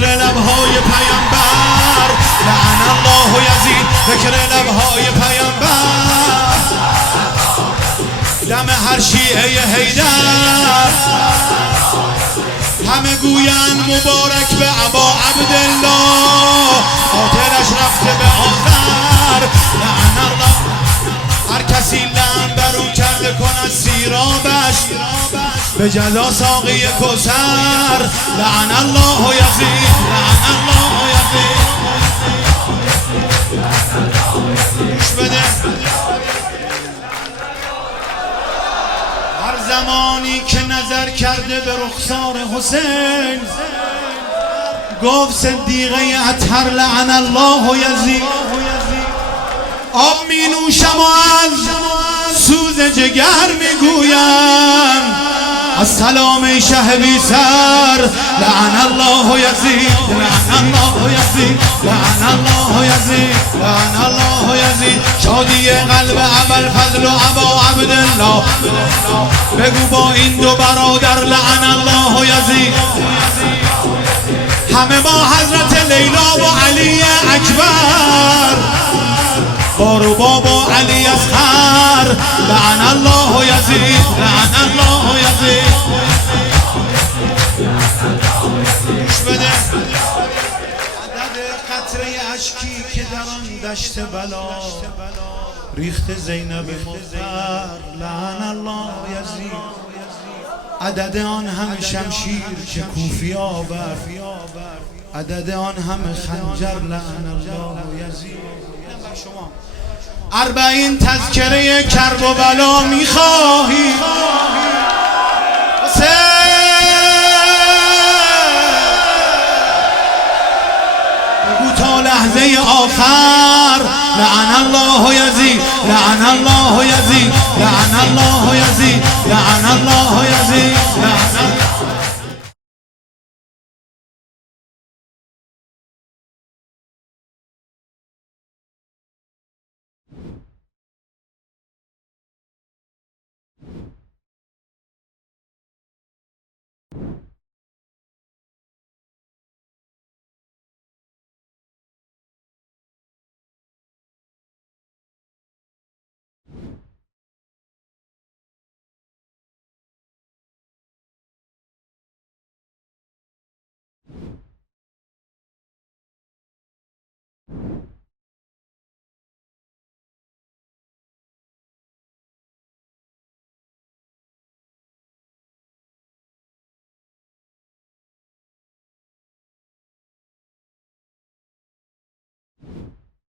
ذکر لبهای پیامبر، لعن الله یزید ذکر لبهای پیامبر، دم هر شیعه حیدر همه گویند مبارک به ابا عبدالله، قاتلش رفته به آذر، لعن الله. هر کسی لعن بر اون کرده کند سیرابش، به جزا ساقی کوثر، لعن الله یزید، لعن الله یزید. گوش بده، هر زمانی که نظر کرده به رخسار حسین، گفت صدیقه اطهر لعن الله یزید. آب می نوشم و از سوز جگر می گویم السلام ای شه بی سر، لعن الله یزید، لعن الله یزید، لعن الله یزید، لعن الله یزید. شادی قلب ابوالفضل و ابا عبدالله، بگو با این دو برادر لعن الله یزید. همه با حضرت لیلا و علی اکبر، با رباب و علی اصغر، لعن الله یزید، لعن الله یزید. گوش بده، عدد قطره اشکی که در آن دشت بلا ریخت زینب مختار، لعن الله یزید. عدد آن همه شمشیر که کوفی آورد، عدد آن همه خنجر، لعن الله یزید. اربعین تذکره کرب و بلا میخواهی بگو تا لحظه آخر، لعن الله یزید، لعن الله یزید، لعن الله یزید، لعن الله یزید، لعن الله.